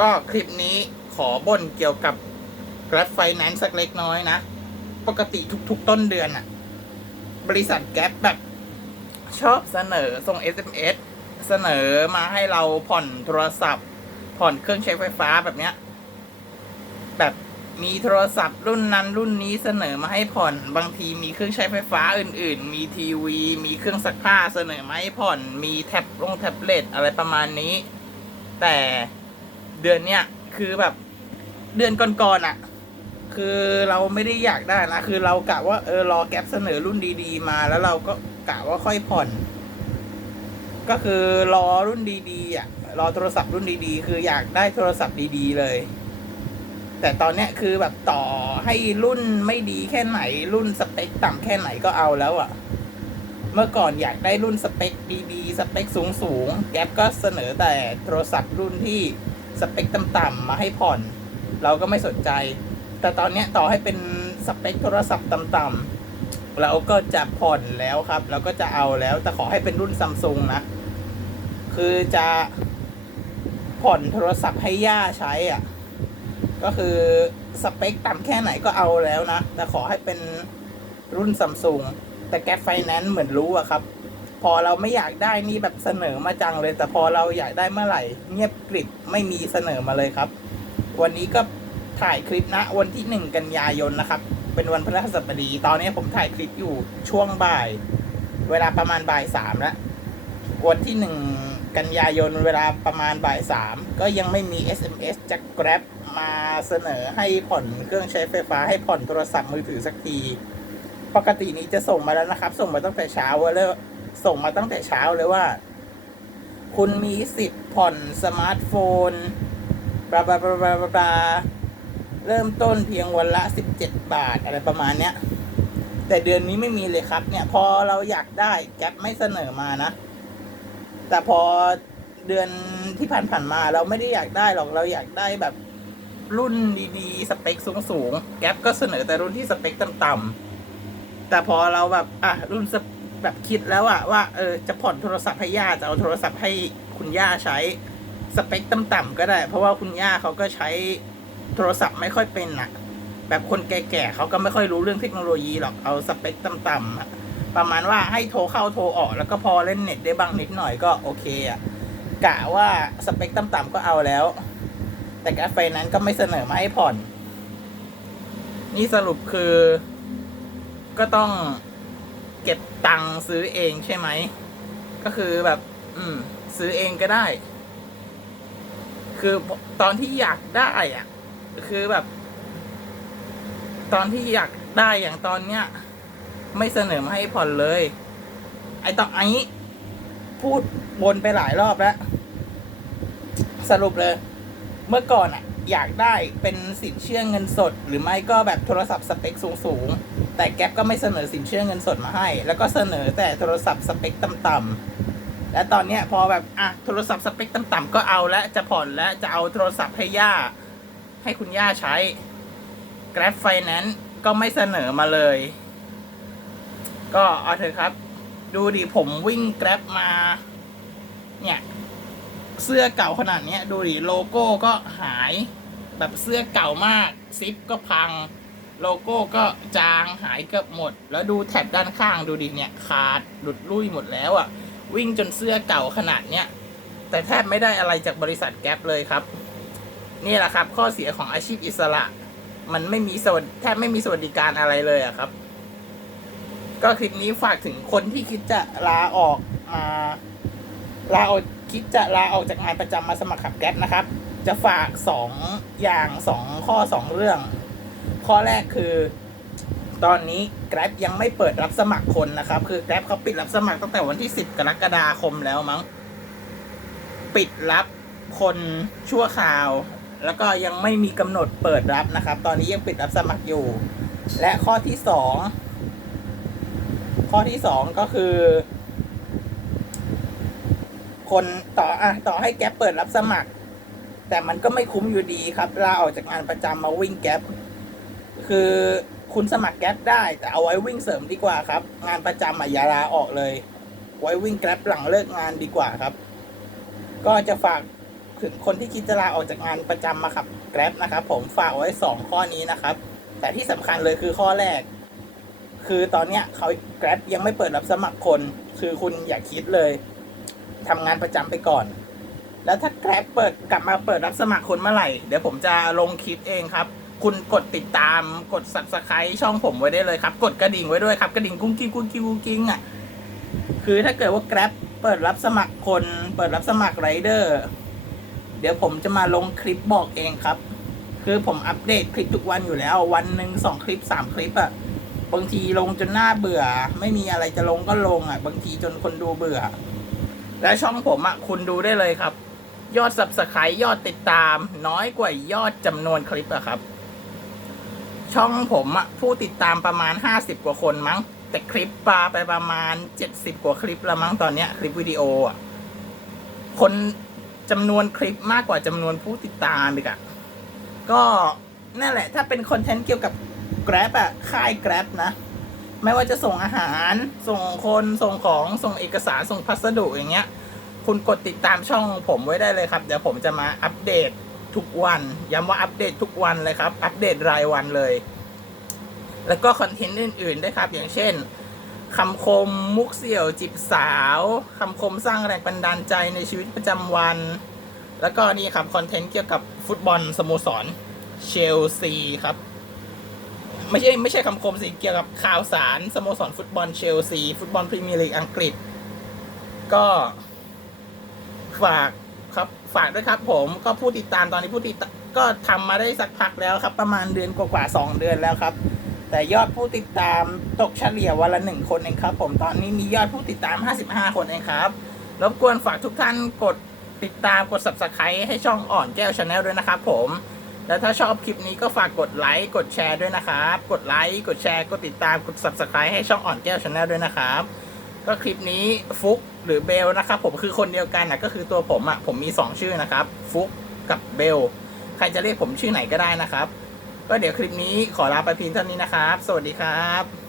ก็คลิปนี้ขอบ่นเกี่ยวกับ Grab Finance สักเล็กน้อยนะ ปกติทุกๆต้นเดือนอะบริษัทแก๊ปแบบ ชอบเสนอส่ง SMS เสนอมาให้เราผ่อนโทรศัพท์ ผ่อนเครื่องใช้ไฟฟ้าแบบเนี้ย แบบมีโทรศัพท์รุ่นนั้นรุ่นนี้เสนอมาให้ผ่อน บางทีมีเครื่องใช้ไฟฟ้าอื่น ๆ มีทีวี มีเครื่องซักผ้าเสนอมาให้ผ่อน มีแท็บลงแท็บเล็ตอะไรประมาณนี้ แต่ เดือนเนี้ยคือแบบเดือนก่อนๆอะ คือเราไม่ได้อยากได้นะคือเรากะว่าเออรอแก๊ปเสนอรุ่นดีๆ มาแล้วเราก็กะว่าค่อยผ่อน ก็คือรอรุ่นดีๆอะรอโทรศัพท์รุ่นดีๆ คืออยากได้โทรศัพท์ดีๆเลย แต่ตอนเนี้ยคือแบบต่อให้รุ่นไม่ดีแค่ไหน รุ่นสเปคต่ำแค่ไหนก็เอาแล้วอะ เมื่อก่อนอยากได้รุ่นสเปคดีๆสเปคสูงๆแก๊ปก็เสนอแต่โทรศัพท์รุ่นที่ สเปคต่ำๆมาให้ผ่อน เราก็ไม่สนใจ แต่ตอนนี้ต่อให้เป็นสเปคโทรศัพท์ต่ำๆเราก็จะผ่อนแล้วครับ เราก็จะเอาแล้วแต่ขอให้เป็นรุ่นซัมซุงนะคือจะผ่อนโทรศัพท์ให้ย่าใช้อะก็คือสเปคต่ำแค่ไหนก็เอาแล้วนะ แต่ขอให้เป็นรุ่นซัมซุงแต่แก๊ปไฟแนนซ์เหมือนรู้อะครับ พอเราไม่อยากได้นี่แบบเสนอมาจังเลย แต่พอเราอยากได้เมื่อไหร่ เงียบกริบไม่มีเสนอมาเลยครับ วันนี้ก็ถ่ายคลิปนะ วันที่หนึ่งกันยายนนะครับ เป็นวันพฤหัสบดี ตอนนี้ผมถ่ายคลิปอยู่ช่วงบ่าย เวลาประมาณบ่ายสามแล้ววันที่หนึ่งกันยายนเวลาประมาณบ่ายสามก็ยังไม่มี SMS จาก Grab มาเสนอให้ผ่อนเครื่องใช้ไฟฟ้าให้ผ่อนโทรศัพท์มือถือสักที ปกตินี้จะส่งมาแล้วนะครับ ส่งมาตั้งแต่เช้าเลย ส่งมาตั้งแต่เช้าเลยว่า คุณมีสิทธิ์ผ่อนสมาร์ทโฟนบลาบลาบลาบลาบลาบาเริ่มต้นเพียงวันละ17บาทอะไรประมาณเนี้ย แต่เดือนนี้ไม่มีเลยครับ เนี่ย พอเราอยากได้แก๊ปไม่เสนอมานะ แต่พอเดือนที่ผ่านๆมา เราไม่ได้อยากได้หรอกเราอยากได้แบบรุ่นดีๆ สเปคสูงๆ แก๊ปก็เสนอแต่รุ่นที่สเปคต่ำๆแต่พอเราแบบ อะ รุ่นส แบบคิดแล้วอะว่าเออจะผ่อนโทรศัพท์ให้ย่าจะเอาโทรศัพท์ให้คุณย่าใช้สเปคต่ำๆก็ได้ เพราะว่าคุณย่าเขาก็ใช้โทรศัพท์ไม่ค่อยเป็นอะแบบคนแก่ๆเขาก็ไม่ค่อยรู้เรื่องเทคโนโลยีหรอกเอาสเปคต่ำๆอะประมาณว่าให้โทรเข้าโทรออก แล้วก็พอเล่นเน็ตได้บ้างนิดหน่อยก็โอเคอะกะว่าสเปคต่ำๆก็เอาแล้ว แต่กาแฟนั้นก็ไม่เสนอมาให้ผ่อน นี่สรุปคือก็ต้อง เก็บตังค์ซื้อเองใช่ไหม ก็คือแบบ อืม ซื้อเองก็ได้ คือตอนที่อยากได้อะ คือแบบ ตอนที่อยากได้อย่างตอนเนี้ย ไม่เสนอมาให้ผ่อนเลย ไอตอนนี้พูดวนไปหลายรอบแล้ว สรุปเลย เมื่อก่อนอะ อยากได้เป็นสินเชื่อเงินสด หรือไม่ก็แบบโทรศัพท์สเปคสูงๆ แต่แก๊ปก็ไม่เสนอสินเชื่อเงินสดมาให้ แล้วก็เสนอแต่โทรศัพท์สเปคต่ำๆและตอนเนี้ยพอแบบอะโทรศัพท์สเปคต่ำๆก็เอาและจะผ่อนและจะเอาโทรศัพท์ให้ย่า ให้คุณย่าใช้ Grab Finance ก็ไม่เสนอมาเลย ก็เอาเถอะครับ ดูดิผมวิ่ง Grab มา เนี่ยเสื้อเก่าขนาดนี้ดูดิโลโก้ก็หาย แบบเสื้อเก่ามาก ซิปก็พัง โลโก้ก็จางหายเกือบหมด แล้วดูแถบด้านข้างดูดิเนี่ยขาดหลุดลุ่ยหมดแล้วอะ่ะ วิ่งจนเสื้อเก่าขนาดเนี้ยแต่แทบไม่ได้อะไรจากบริษัทแก๊ปเลยครับ นี่แหละครับ ข้อเสียของอาชีพอิสระ มันไม่มีสวัสแทบไม่มีสวัสดิการอะไรเลยอะครับ ก็คลิปนี้ฝากถึงคนที่คิดจะลาออกมาลาออกคิดจะลาออกจากงานประจำมาสมัครขับแก๊ปนะครับ จะฝากสองอย่างสองข้อสองเรื่อง ข้อแรกคือ ตอนนี้ Grab ยังไม่เปิดรับสมัครคนนะครับ คือ Grab เขาปิดรับสมัครตั้งแต่วันที่ 10 กรกฎาคมแล้วมั้ง ปิดรับคนชั่วคราว แล้วก็ยังไม่มีกำหนดเปิดรับนะครับ ตอนนี้ยังปิดรับสมัครอยู่ และข้อที่สองข้อที่สองก็คือ คนต่ออะต่อให้แก๊ปเปิดรับสมัคร แต่มันก็ไม่คุ้มอยู่ดีครับลาออกจากงานประจำมาวิ่งแก๊ป คือคุณสมัครแก๊ปได้ แต่เอาไว้วิ่งเสริมดีกว่าครับ งานประจำอะอย่าลาออกเลย ไว้วิ่งแก๊ปหลังเลิกงานดีกว่าครับ ก็จะฝากถึงคนที่คิดจะลาออกจากงานประจำมาขับ Grab นะครับ ผมฝากไว้สองข้อนี้นะครับ แต่ที่สำคัญเลยคือข้อแรก คือตอนเนี้ยเขา Grab ยังไม่เปิดรับสมัครคน คือคุณอย่าคิดเลยทำงานประจำไปก่อน แล้วถ้า Grab เปิดกลับมาเปิดรับสมัครคนเมื่อไหร่ เดี๋ยวผมจะลงคลิปเองครับ คุณกดติดตามกด subscribe ช่องผมไว้ได้เลยครับ กดกระดิ่งไว้ด้วยครับ กระดิ่งกุ้งกิ้งกุ้งกิ้งกุ้งกิ้งอะคือถ้าเกิดว่า Grab เปิดรับสมัครคน เปิดรับสมัครไรเดอร์เดี๋ยวผมจะมาลงคลิปบอกเองครับ คือผมอัปเดตคลิปทุกวันอยู่แล้ว วันหนึ่งสองคลิปสามคลิปอะบางทีลงจนหน้าเบื่อ ไม่มีอะไรจะลงก็ลงอะบางทีจนคนดูเบื่อ และช่องผมอะคุณดูได้เลยครับ ยอด subscribe ยอดติดตาม น้อยกว่ายอดจำนวนคลิปอะครับ ช่องผมอะผู้ติดตามประมาณห้าสิบกว่าคนมั้ง แต่คลิปปลาไปประมาณเจ็ดสิบกว่าคลิปแล้วมั้งตอนเนี้ยคลิปวิดีโออะคนจำนวนคลิปมากกว่าจำนวนผู้ติดตามอีกอะก็นั่นแหละ ถ้าเป็นคอนเทนต์เกี่ยวกับ Grab อะค่าย Grab นะ ไม่ว่าจะส่งอาหาร ส่งคนส่งของส่งเอกสารส่งพัสดุอย่างเงี้ย คุณกดติดตามช่องผมไว้ได้เลยครับ เดี๋ยวผมจะมาอัปเดต ทุกวันย้ำว่าอัปเดตทุกวันเลยครับ อัปเดตรายวันเลย แล้วก็คอนเทนต์อื่นๆด้วยครับ อย่างเช่นคำคมมุกเสี่ยวจิบสาวคำคมสร้างแรงบันดาลใจในชีวิตประจำวัน แล้วก็นี่ครับคอนเทนต์เกี่ยวกับฟุตบอลสโมสรเชลซีครับ ไม่ใช่ไม่ใช่คำคมสิเกี่ยวกับข่าวสารสโมสรฟุตบอลเชลซี ฟุตบอลพรีเมียร์ลีกอังกฤษ ก็ฝาก ครับ ฝากด้วยครับผมก็ผู้ติดตามตอนนี้ผู้ติดก็ทำมาได้สักพักแล้วครับ ประมาณเดือนกว่าๆสองเดือนแล้วครับ แต่ยอดผู้ติดตามตกเฉลี่ยวันละหนึ่งคนเองครับ ผมตอนนี้มียอดผู้ติดตาม 55 คนเองครับรบกวนฝากทุกท่านกดติดตามกด subscribe ให้ช่องอ่อนแก้วชาแนลด้วยนะครับผมแล้วถ้าชอบคลิปนี้ก็ฝากกดไลค์กดแชร์ด้วยนะครับ กดไลค์กดแชร์กดติดตามกด subscribe ให้ช่องอ่อนแก้วชาแนลด้วยนะครับ ก็คลิปนี้ฟุก หรือเบลนะครับผมคือคนเดียวกันนะก็คือตัวผมอะ่ะผมมี 2 ชื่อนะครับฟุกกับเบลใครจะเรียกผมชื่อไหนก็ได้นะครับ ก็เดี๋ยวคลิปนี้ขอลาไปเพียงเท่านี้นะครับ สวัสดีครับ